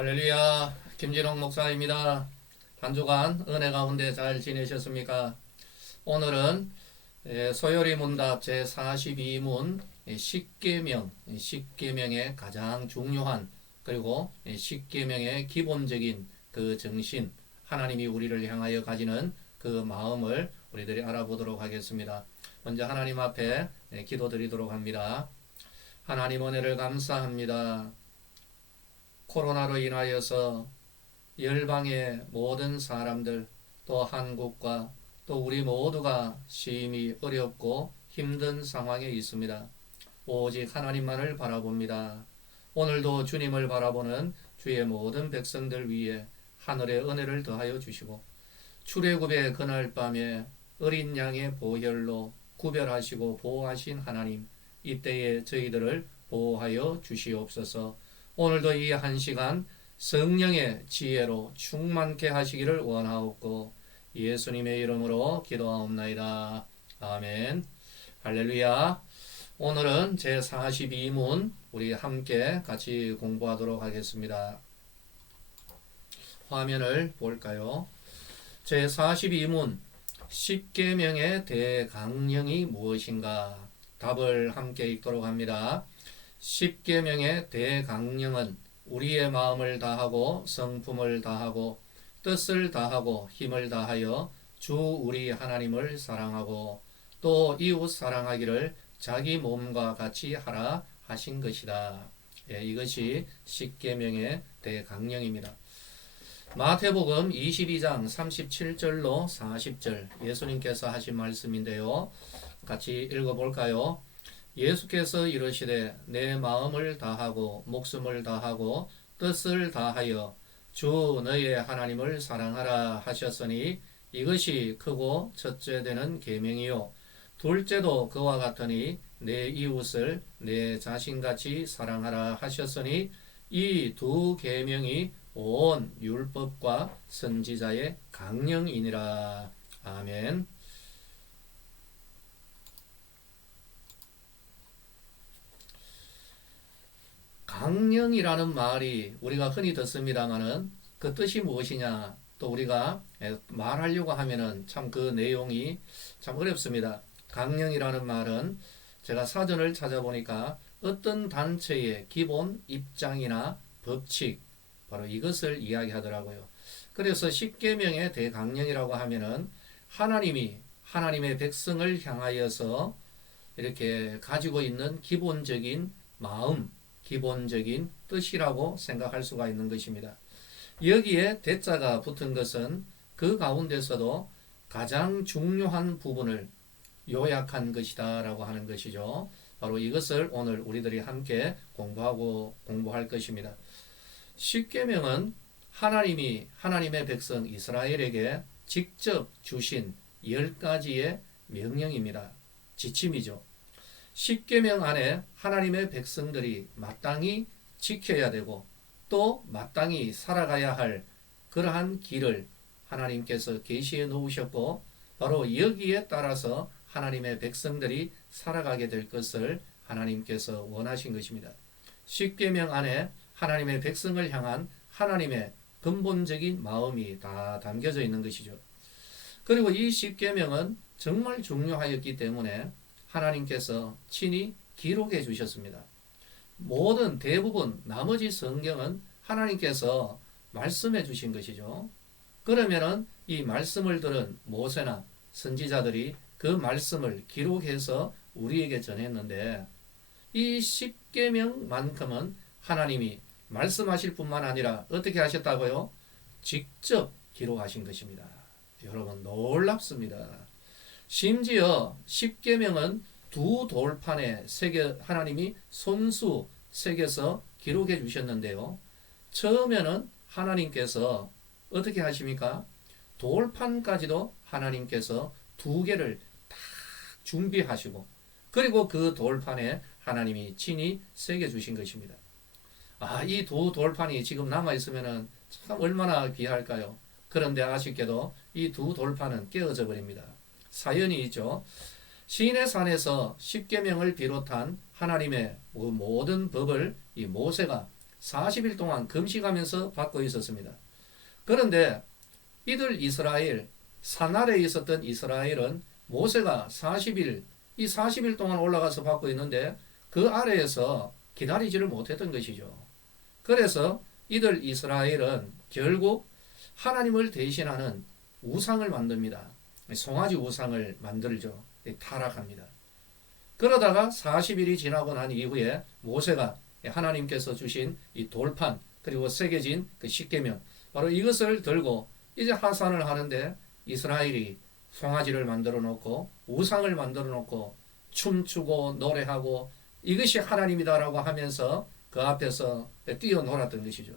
할렐루야, 김진홍 목사입니다. 한 주간 은혜 가운데 잘 지내셨습니까? 오늘은 소요리 문답 제42문 십계명의 가장 중요한 그리고 십계명의 기본적인 그 정신, 하나님이 우리를 향하여 가지는 그 마음을 우리들이 알아보도록 하겠습니다. 먼저 하나님 앞에 기도드리도록 합니다. 하나님 은혜를 감사합니다. 코로나로 인하여서 열방의 모든 사람들 또 한국과 또 우리 모두가 심히 어렵고 힘든 상황에 있습니다. 오직 하나님만을 바라봅니다. 오늘도 주님을 바라보는 주의 모든 백성들 위에 하늘의 은혜를 더하여 주시고 출애굽의 그날 밤에 어린 양의 보혈로 구별하시고 보호하신 하나님, 이때에 저희들을 보호하여 주시옵소서. 오늘도 이 한 시간 성령의 지혜로 충만케 하시기를 원하옵고 예수님의 이름으로 기도하옵나이다. 아멘. 할렐루야. 오늘은 제42문 우리 함께 같이 공부하도록 하겠습니다. 화면을 볼까요? 제42문 십계명의 대강령이 무엇인가? 답을 함께 읽도록 합니다. 십계명의 대강령은 우리의 마음을 다하고 성품을 다하고 뜻을 다하고 힘을 다하여 주 우리 하나님을 사랑하고 또 이웃 사랑하기를 자기 몸과 같이 하라 하신 것이다. 이것이 십계명의 대강령입니다. 마태복음 22장 37절로 40절 예수님께서 하신 말씀인데요. 같이 읽어볼까요? 예수께서 이르시되 내 마음을 다하고 목숨을 다하고 뜻을 다하여 주 너의 하나님을 사랑하라 하셨으니 이것이 크고 첫째 되는 계명이요 둘째도 그와 같으니 내 이웃을 내 자신같이 사랑하라 하셨으니 이 두 계명이 온 율법과 선지자의 강령이니라. 아멘. 강령이라는 말이 우리가 흔히 듣습니다마는 그 뜻이 무엇이냐 또 우리가 말하려고 하면은 참 그 내용이 참 어렵습니다. 강령이라는 말은 제가 사전을 찾아보니까 어떤 단체의 기본 입장이나 법칙 바로 이것을 이야기하더라고요. 그래서 십계명의 대강령이라고 하면은 하나님이 하나님의 백성을 향하여서 이렇게 가지고 있는 기본적인 마음, 기본적인 뜻이라고 생각할 수가 있는 것입니다. 여기에 대자가 붙은 것은 그 가운데서도 가장 중요한 부분을 요약한 것이다 라고 하는 것이죠. 바로 이것을 오늘 우리들이 함께 공부할 것입니다. 십계명은 하나님이 하나님의 백성 이스라엘에게 직접 주신 10가지의 명령입니다. 지침이죠. 십계명 안에 하나님의 백성들이 마땅히 지켜야 되고 또 마땅히 살아가야 할 그러한 길을 하나님께서 계시해 놓으셨고 바로 여기에 따라서 하나님의 백성들이 살아가게 될 것을 하나님께서 원하신 것입니다. 십계명 안에 하나님의 백성을 향한 하나님의 근본적인 마음이 다 담겨져 있는 것이죠. 그리고 이 십계명은 정말 중요하였기 때문에 하나님께서 친히 기록해 주셨습니다. 모든 대부분 나머지 성경은 하나님께서 말씀해 주신 것이죠. 그러면은 이 말씀을 들은 모세나 선지자들이 그 말씀을 기록해서 우리에게 전했는데 이 십계명만큼은 하나님이 말씀하실 뿐만 아니라 어떻게 하셨다고요? 직접 기록하신 것입니다. 여러분 놀랍습니다. 심지어 십계명은 두 돌판에 하나님이 손수 새겨서 기록해 주셨는데요. 처음에는 하나님께서 어떻게 하십니까? 돌판까지도 하나님께서 두 개를 다 준비하시고 그리고 그 돌판에 하나님이 친히 새겨 주신 것입니다. 이 두 돌판이 지금 남아 있으면은 참 얼마나 귀할까요? 그런데 아쉽게도 이 두 돌판은 깨어져 버립니다. 사연이 있죠. 시인의 산에서 십계명을 비롯한 하나님의 모든 법을 이 모세가 40일 동안 금식하면서 받고 있었습니다. 그런데 이들 이스라엘, 산아래에 있었던 이스라엘은 모세가 40일, 이 40일 동안 올라가서 받고 있는데 그 아래에서 기다리지를 못했던 것이죠. 그래서 이들 이스라엘은 결국 하나님을 대신하는 우상을 만듭니다. 송아지 우상을 만들죠. 타락합니다. 그러다가 40일이 지나고 난 이후에 모세가 하나님께서 주신 이 돌판 그리고 새겨진 그 십계명 바로 이것을 들고 이제 하산을 하는데 이스라엘이 송아지를 만들어 놓고 우상을 만들어 놓고 춤추고 노래하고 이것이 하나님이다라고 하면서 그 앞에서 뛰어놀았던 것이죠.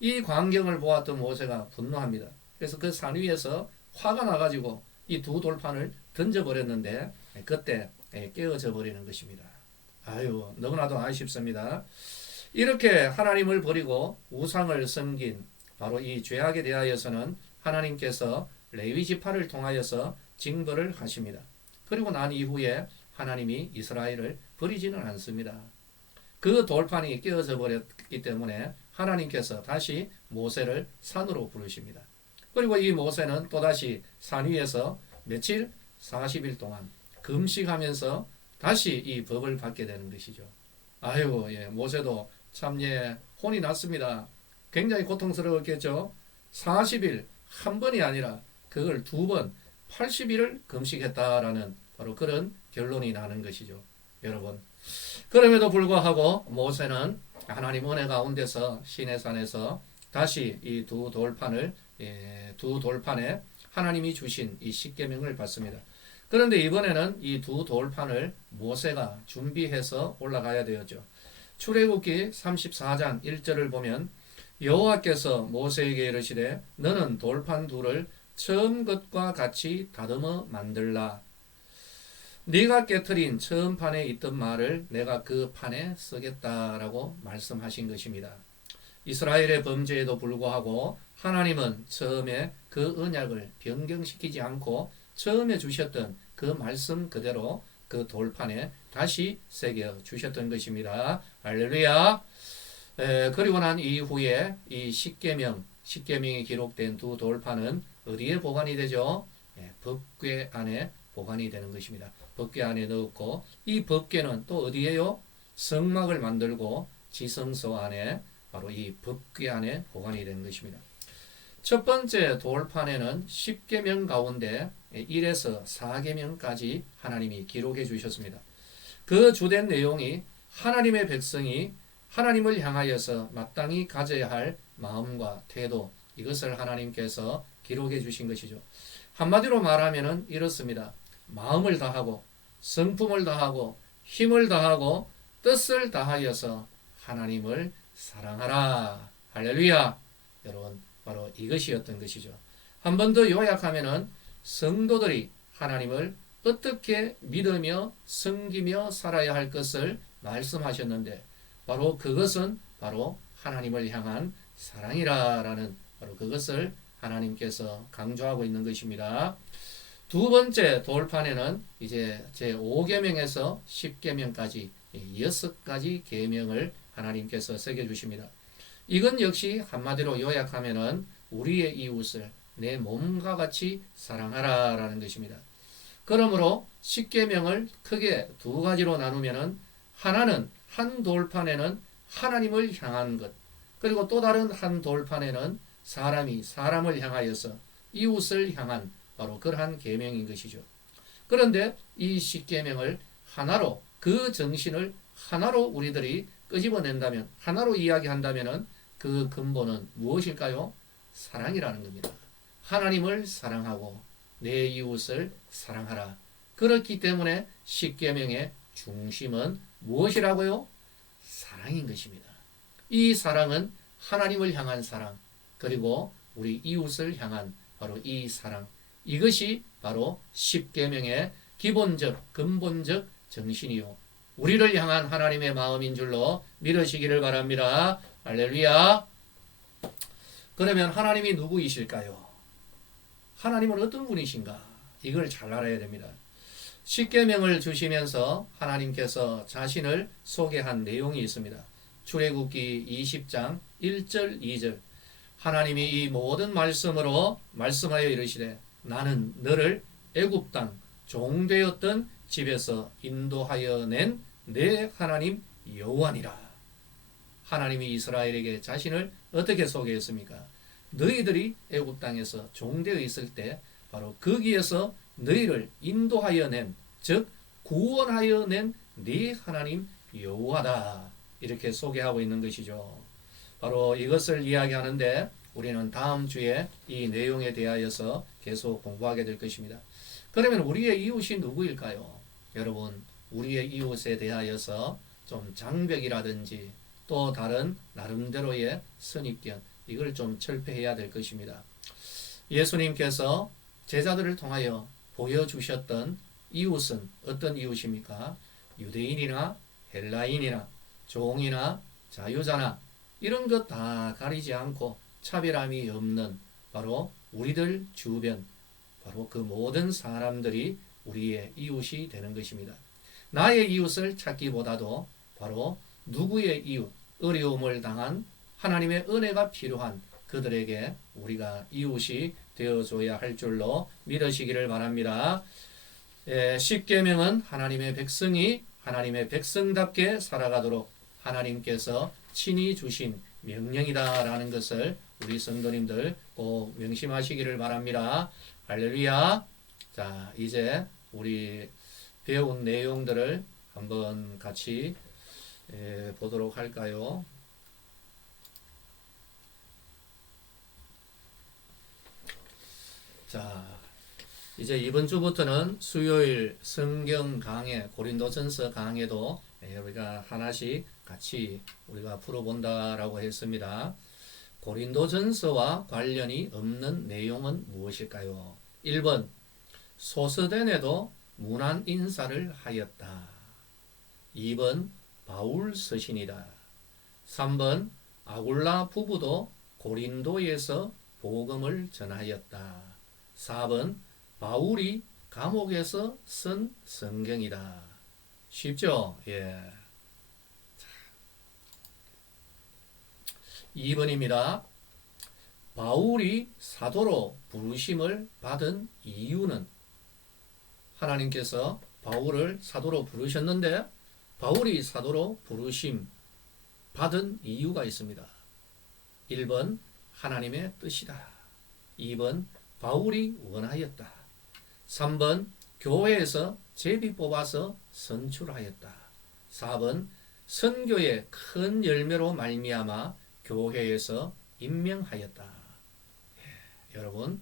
이 광경을 보았던 모세가 분노합니다. 그래서 그 산 위에서 화가 나가지고 이 두 돌판을 던져버렸는데 그때 깨어져 버리는 것입니다. 아유, 너무나도 아쉽습니다. 이렇게 하나님을 버리고 우상을 섬긴 바로 이 죄악에 대하여서는 하나님께서 레위 지파를 통하여서 징벌을 하십니다. 그리고 난 이후에 하나님이 이스라엘을 버리지는 않습니다. 그 돌판이 깨어져 버렸기 때문에 하나님께서 다시 모세를 산으로 부르십니다. 그리고 이 모세는 또다시 산 위에서 며칠? 40일 동안 금식하면서 다시 이 법을 받게 되는 것이죠. 아유, 예, 모세도 참, 예, 혼이 났습니다. 굉장히 고통스러웠겠죠. 40일 한 번이 아니라 그걸 두 번, 80일을 금식했다라는 바로 그런 결론이 나는 것이죠. 여러분. 그럼에도 불구하고 모세는 하나님 은혜 가운데서 시내산에서 다시 이 두 돌판에 하나님이 주신 이 십계명을 받습니다. 그런데 이번에는 이 두 돌판을 모세가 준비해서 올라가야 되었죠. 출애굽기 34장 1절을 보면 여호와께서 모세에게 이르시되 너는 돌판 둘을 처음 것과 같이 다듬어 만들라. 네가 깨트린 처음 판에 있던 말을 내가 그 판에 쓰겠다라고 말씀하신 것입니다. 이스라엘의 범죄에도 불구하고 하나님은 처음에 그 언약을 변경시키지 않고 처음에 주셨던 그 말씀 그대로 그 돌판에 다시 새겨 주셨던 것입니다. 할렐루야. 그리고 난 이후에 이 십계명이 기록된 두 돌판은 어디에 보관이 되죠? 법궤 안에 보관이 되는 것입니다. 법궤 안에 넣었고 이 법궤는 또 어디에요? 성막을 만들고 지성소 안에 바로 이 법궤 안에 보관이 되는 것입니다. 첫 번째 돌판에는 10계명 가운데 1에서 4계명까지 하나님이 기록해 주셨습니다. 그 주된 내용이 하나님의 백성이 하나님을 향하여서 마땅히 가져야 할 마음과 태도, 이것을 하나님께서 기록해 주신 것이죠. 한마디로 말하면 이렇습니다. 마음을 다하고 성품을 다하고 힘을 다하고 뜻을 다하여서 하나님을 사랑하라. 할렐루야. 여러분, 바로 이것이었던 것이죠. 한 번 더 요약하면은 성도들이 하나님을 어떻게 믿으며 섬기며 살아야 할 것을 말씀하셨는데 바로 그것은 바로 하나님을 향한 사랑이라라는 바로 그것을 하나님께서 강조하고 있는 것입니다. 두 번째 돌판에는 이제 제5계명에서 10계명까지 6가지 계명을 하나님께서 새겨 주십니다. 이건 역시 한마디로 요약하면은 우리의 이웃을 내 몸과 같이 사랑하라라는 것입니다. 그러므로 10계명을 크게 두 가지로 나누면은 하나는 한 돌판에는 하나님을 향한 것, 그리고 또 다른 한 돌판에는 사람이 사람을 향하여서 이웃을 향한 바로 그러한 계명인 것이죠. 그런데 이 10계명을 하나로 그 정신을 하나로 우리들이 끄집어낸다면 하나로 이야기한다면은 그 근본은 무엇일까요? 사랑이라는 겁니다. 하나님을 사랑하고 내 이웃을 사랑하라. 그렇기 때문에 10계명의 중심은 무엇이라고요? 사랑인 것입니다. 이 사랑은 하나님을 향한 사랑, 그리고 우리 이웃을 향한 바로 이 사랑, 이것이 바로 10계명의 기본적 근본적 정신이요 우리를 향한 하나님의 마음인 줄로 믿으시기를 바랍니다. 할렐루야. 그러면 하나님이 누구이실까요? 하나님은 어떤 분이신가? 이걸 잘 알아야 됩니다. 10계명을 주시면서 하나님께서 자신을 소개한 내용이 있습니다. 출애굽기 20장 1절 2절 하나님이 이 모든 말씀으로 말씀하여 이르시되 나는 너를 애굽 땅 종되었던 집에서 인도하여 낸 내 하나님 여호와니라. 하나님이 이스라엘에게 자신을 어떻게 소개했습니까? 너희들이 애굽 땅에서 종되어 있을 때 바로 거기에서 너희를 인도하여 낸, 즉 구원하여 낸 네 하나님 여호와다. 이렇게 소개하고 있는 것이죠. 바로 이것을 이야기하는데 우리는 다음 주에 이 내용에 대하여서 계속 공부하게 될 것입니다. 그러면 우리의 이웃이 누구일까요? 여러분, 우리의 이웃에 대하여서 좀 장벽이라든지 또 다른 나름대로의 선입견, 이걸 좀 철폐해야 될 것입니다. 예수님께서 제자들을 통하여 보여주셨던 이웃은 어떤 이웃입니까? 유대인이나 헬라인이나 종이나 자유자나 이런 것 다 가리지 않고 차별함이 없는 바로 우리들 주변, 바로 그 모든 사람들이 우리의 이웃이 되는 것입니다. 나의 이웃을 찾기보다도 바로 누구의 이웃, 어려움을 당한 하나님의 은혜가 필요한 그들에게 우리가 이웃이 되어줘야 할 줄로 믿으시기를 바랍니다. 10계명은 하나님의 백성이 하나님의 백성답게 살아가도록 하나님께서 친히 주신 명령이다라는 것을 우리 성도님들 꼭 명심하시기를 바랍니다. 할렐루야. 자, 이제 우리 배운 내용들을 한번 같이 보도록 할까요? 자, 이제 이번 주부터는 수요일 성경 강해, 고린도전서 강해도 우리가 하나씩 같이 우리가 풀어본다라고 했습니다. 고린도전서와 관련이 없는 내용은 무엇일까요? 1번, 소스덴에도 문안 인사를 하였다. 2번, 바울 서신이다. 3번, 아굴라 부부도 고린도에서 복음을 전하였다. 4번, 바울이 감옥에서 쓴 성경이다. 쉽죠? 예. 2번입니다. 바울이 사도로 부르심을 받은 이유는 하나님께서 바울을 사도로 부르셨는데 바울이 사도로 부르심 받은 이유가 있습니다. 1번 하나님의 뜻이다. 2번 바울이 원하였다. 3번 교회에서 제비 뽑아서 선출하였다. 4번 선교의 큰 열매로 말미암아 교회에서 임명하였다. 여러분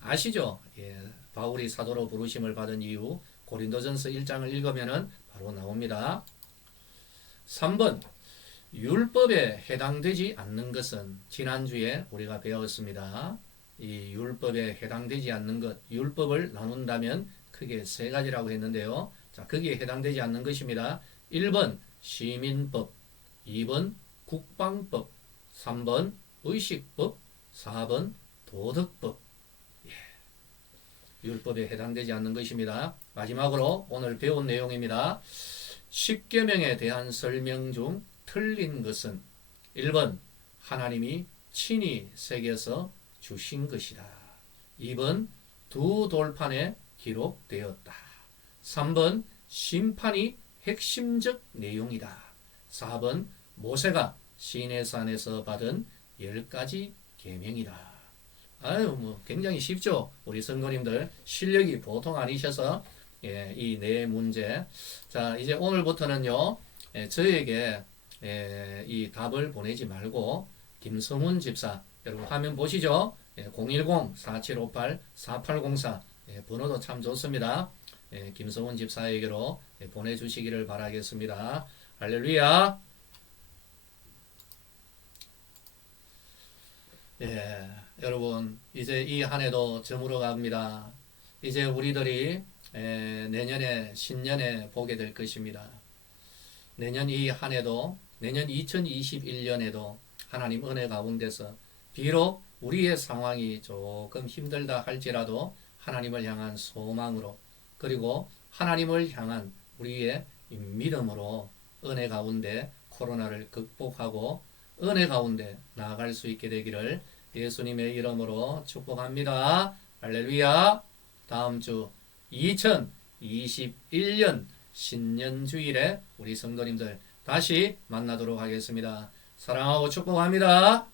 아시죠? 바울이 사도로 부르심을 받은 이유 고린도전서 1장을 읽으면 바로 나옵니다. 3번 율법에 해당되지 않는 것은 지난주에 우리가 배웠습니다. 이 율법에 해당되지 않는 것, 율법을 나눈다면 크게 세 가지라고 했는데요. 자, 거기에 해당되지 않는 것입니다. 1번 시민법, 2번 국방법, 3번 의식법, 4번 도덕법. 율법에 해당되지 않는 것입니다. 마지막으로 오늘 배운 내용입니다. 10계명에 대한 설명 중 틀린 것은 1번 하나님이 친히 새겨서 주신 것이다. 2번 두 돌판에 기록되었다. 3번 심판이 핵심적 내용이다. 4번 모세가 시내산에서 받은 10가지 계명이다. 아유, 굉장히 쉽죠? 우리 성도님들 실력이 보통 아니셔서 이 네 문제. 자, 이제 오늘부터는요, 저에게 이 답을 보내지 말고 김성훈 집사, 여러분 화면 보시죠? 010-4758-4804 번호도 참 좋습니다. 김성훈 집사에게로 보내주시기를 바라겠습니다. 할렐루야. 여러분 이제 이 한 해도 저물어 갑니다. 이제 우리들이 내년에 신년에 보게 될 것입니다. 내년 이 한 해도 내년 2021년에도 하나님 은혜 가운데서 비록 우리의 상황이 조금 힘들다 할지라도 하나님을 향한 소망으로 그리고 하나님을 향한 우리의 믿음으로 은혜 가운데 코로나를 극복하고 은혜 가운데 나아갈 수 있게 되기를 예수님의 이름으로 축복합니다. 할렐루야. 다음 주 2021년 신년 주일에 우리 성도님들 다시 만나도록 하겠습니다. 사랑하고 축복합니다.